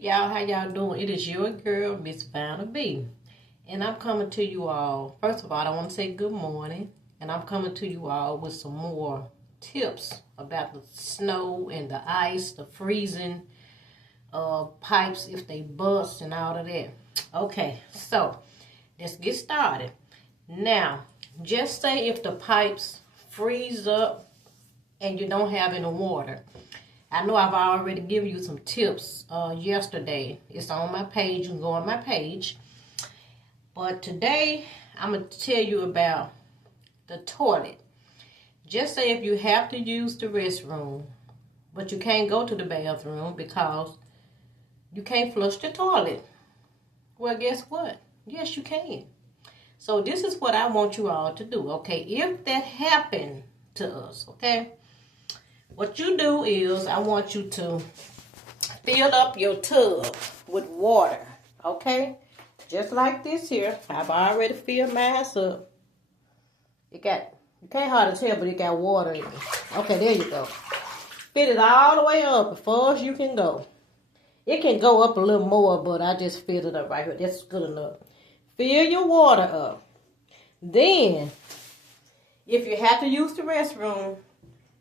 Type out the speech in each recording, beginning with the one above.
Y'all, how y'all doing? It is your girl, Miss Vanna B. And I'm coming to you all. First of all, I want to say good morning. And I'm coming to you all with some more tips about the snow and the ice, the freezing pipes if they bust and all of that. Okay, so let's get started. Now, just say if the pipes freeze up and you don't have any water. I know I've already given you some tips yesterday. It's on my page. You can go on my page. But today, I'm going to tell you about the toilet. Just say if you have to use the restroom, but you can't go to the bathroom because you can't flush the toilet. Well, guess what? Yes, you can. So this is what I want you all to do, okay? If that happened to us, okay? What you do is I want you to fill up your tub with water, okay? Just like this here. I've already filled mine up. You can't hardly tell, but it got water in it. Okay, there you go. Fill it all the way up as far as you can go. It can go up a little more, but I just filled it up right here. That's good enough. Fill your water up. Then, if you have to use the restroom,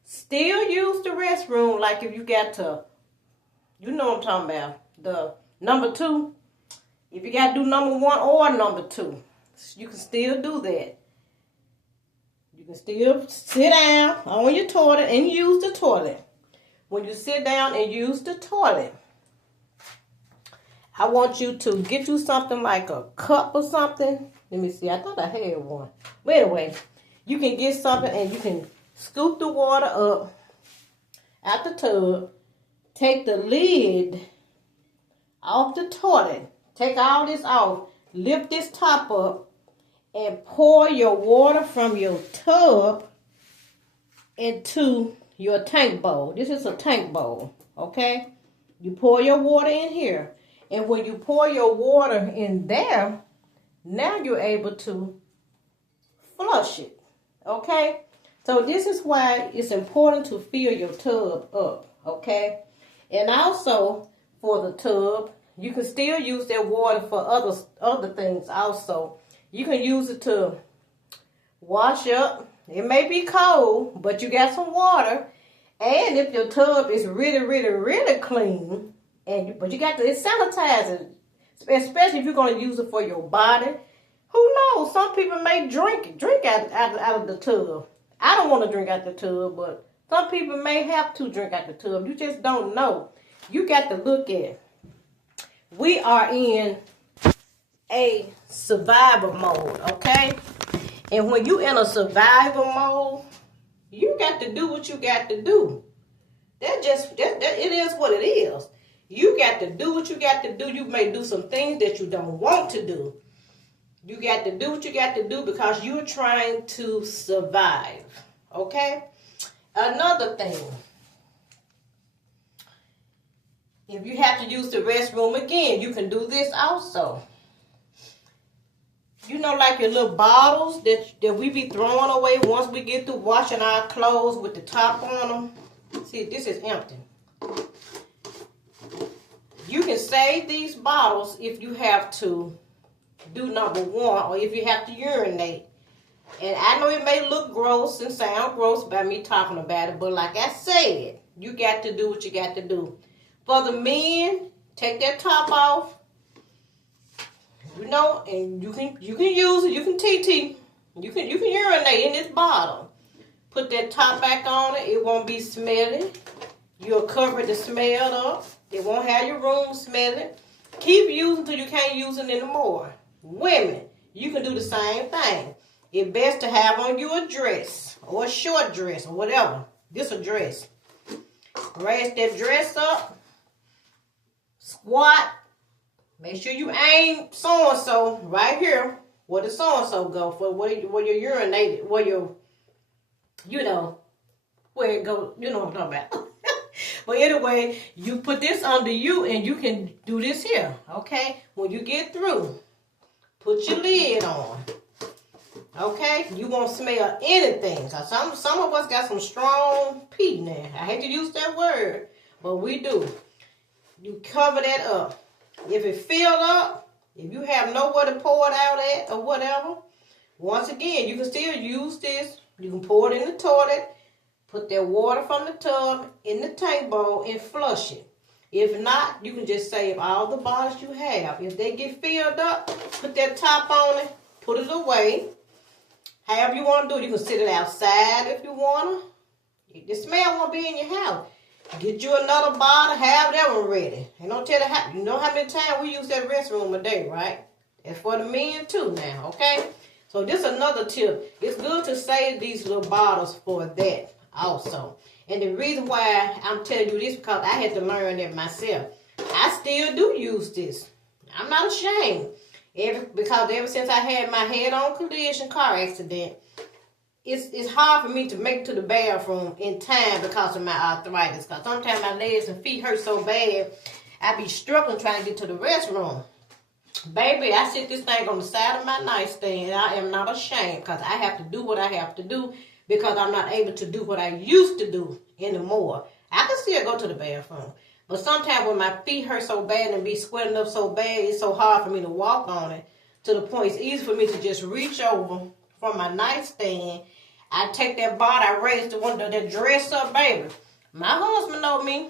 still use the restroom like if you got to, you know what I'm talking about, the number 2. If you got to do number 1 or number 2, you can still do that. You can still sit down on your toilet and use the toilet. When you sit down and use the toilet, I want you to get you something like a cup or something. Let me see. I thought I had one. But anyway, you can get something and you can scoop the water up out the tub. Take the lid off the toilet. Take all this off. Lift this top up and pour your water from your tub into your tank bowl. This is a tank bowl, okay? You pour your water in here. And when you pour your water in there, now you're able to flush it, okay? So this is why it's important to fill your tub up, okay? And also, for the tub, you can still use that water for other things also. You can use it to wash up. It may be cold, but you got some water. And if your tub is really, really, really clean, but you got to sanitize it, especially if you're going to use it for your body. Who knows? Some people may drink out of the tub. I don't want to drink out the tub, but some people may have to drink out the tub. You just don't know. You got to look at it. We are in a survival mode, okay? And when you in a survival mode, you got to do what you got to do. It is what it is. You got to do what you got to do. You may do some things that you don't want to do. You got to do what you got to do because you're trying to survive. Okay? Another thing. If you have to use the restroom again, you can do this also. You know, like your little bottles that we be throwing away once we get through washing our clothes with the top on them. See, this is empty. You can save these bottles if you have to do number 1 or if you have to urinate. And I know it may look gross and sound gross by me talking about it, but like I said, you got to do what you got to do. For the men, take that top off. You know, and you can use it. You can TT. You can urinate in this bottle. Put that top back on it. It won't be smelly. You'll cover the smell up. It won't have your room smelling. Keep using until you can't use it anymore. Women, you can do the same thing. It's best to have on you a dress or a short dress or whatever. This a dress. Raise that dress up. Squat. Make sure you aim so-and-so right here. Where the so-and-so go for? Where you urinated. Where it go. You know what I'm talking about. But anyway, you put this under you and you can do this here, okay? When you get through, put your lid on, okay? You won't smell anything. Cause some of us got some strong pee now. I hate to use that word, but we do. You cover that up. If it filled up, if you have nowhere to pour it out at or whatever, once again, you can still use this. You can pour it in the toilet, put that water from the tub in the tank bowl and flush it. If not, you can just save all the bottles you have. If they get filled up, put that top on it, put it away. However you want to do it, you can sit it outside if you want to. The smell won't be in your house. Get you another bottle, have that one ready. And don't tell you know how many times we use that restroom a day, right? That's for the men too now, okay? So this is another tip. It's good to save these little bottles for that also. And the reason why I'm telling you this because I had to learn it myself. I still do use this. I'm not ashamed. Because ever since I had my head-on collision car accident, it's hard for me to make it to the bathroom in time because of my arthritis. Because sometimes my legs and feet hurt so bad, I be struggling trying to get to the restroom. Baby, I sit this thing on the side of my nightstand. I am not ashamed because I have to do what I have to do because I'm not able to do what I used to do anymore. I can still go to the bathroom. But sometimes when my feet hurt so bad and be sweating up so bad, it's so hard for me to walk on it to the point it's easy for me to just reach over from my nightstand. I take that bottle, I raise the one that dress up, baby. My husband know me.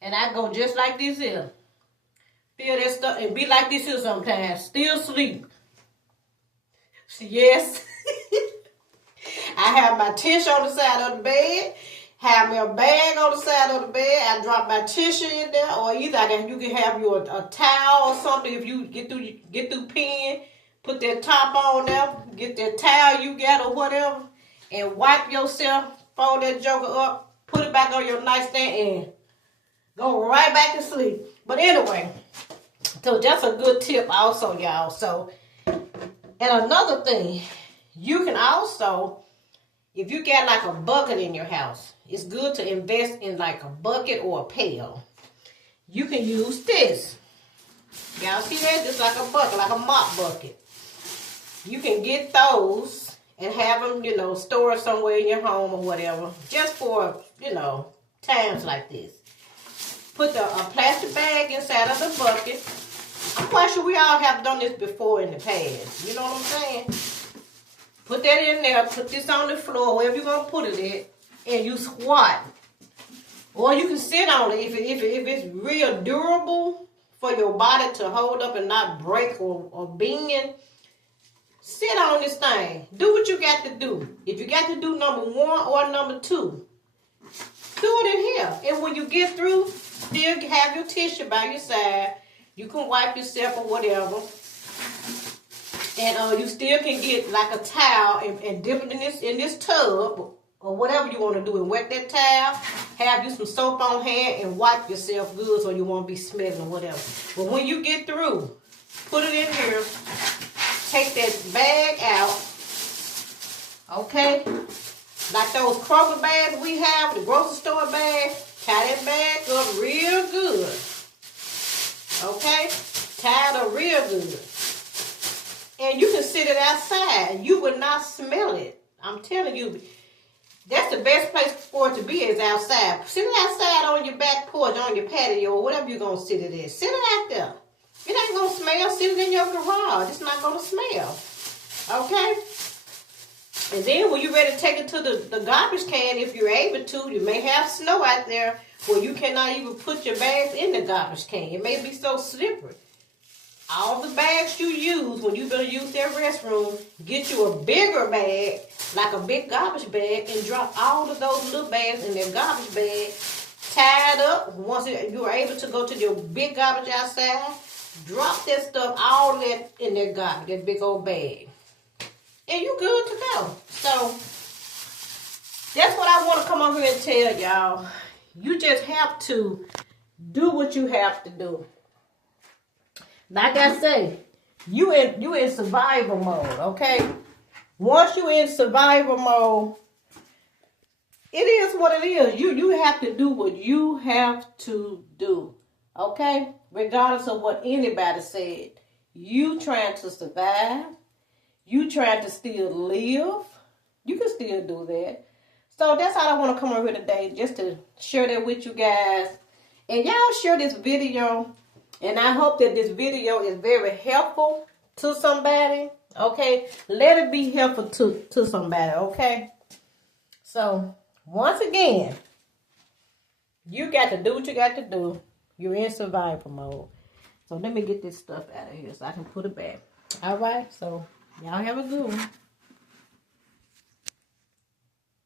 And I go just like this here. Feel that stuff and be like this here sometimes. Still sleep. Yes. I have my tissue on the side of the bed. Have me a bag on the side of the bed. I drop my tissue in there. Or either you can have you a towel or something. If you get through peeing, put that top on there. Get that towel you got or whatever. And wipe yourself. Fold that joker up. Put it back on your nightstand and go right back to sleep. But anyway, so that's a good tip also, y'all. So, and another thing, you can also, if you got like a bucket in your house, it's good to invest in like a bucket or a pail. You can use this. Y'all see that? Just like a bucket, like a mop bucket. You can get those and have them, stored somewhere in your home or whatever. Just for, times like this. Put a plastic bag inside of the bucket. I'm quite sure we all have done this before in the past. You know what I'm saying? Put that in there. Put this on the floor, wherever you're going to put it at. And you squat. Or you can sit on it if it's real durable for your body to hold up and not break or bend. Sit on this thing. Do what you got to do. If you got to do number 1 or number 2, do it in here. And when you get through, still have your tissue by your side. You can wipe yourself or whatever. And you still can get like a towel and dip it in this tub or whatever you want to do and wet that towel. Have you some soap on hand and wipe yourself good so you won't be smelling or whatever. But when you get through, put it in here. Take that bag out. Okay? Like those Kroger bags we have, the grocery store bag. Tie that bag up real good. Okay? Tie it up real good. And you can sit it outside. You will not smell it. I'm telling you, that's the best place for it to be is outside. Sit it outside on your back porch, on your patio, or whatever you're going to sit it in. Sit it out there. It ain't going to smell. Sit it in your garage. It's not going to smell. Okay? And then when you're ready to take it to the garbage can, if you're able to, you may have snow out there where you cannot even put your bags in the garbage can. It may be so slippery. All the bags you use when you're going to use that restroom, get you a bigger bag, like a big garbage bag, and drop all of those little bags in that garbage bag, tied up. Once you are able to go to your big garbage outside, drop that stuff, all that in that garbage, that big old bag. And you good to go. So, that's what I want to come over here and tell y'all. You just have to do what you have to do. Like I say, you in survival mode, okay? Once you in survival mode, it is what it is. You have to do what you have to do, okay? Regardless of what anybody said. You trying to survive. You trying to still live. You can still do that. So that's all I want to come over here today, just to share that with you guys. And y'all share this video. And I hope that this video is very helpful to somebody. Okay? Let it be helpful to somebody. Okay? So, once again, you got to do what you got to do. You're in survival mode. So, let me get this stuff out of here so I can put it back. All right? So, y'all have a good one.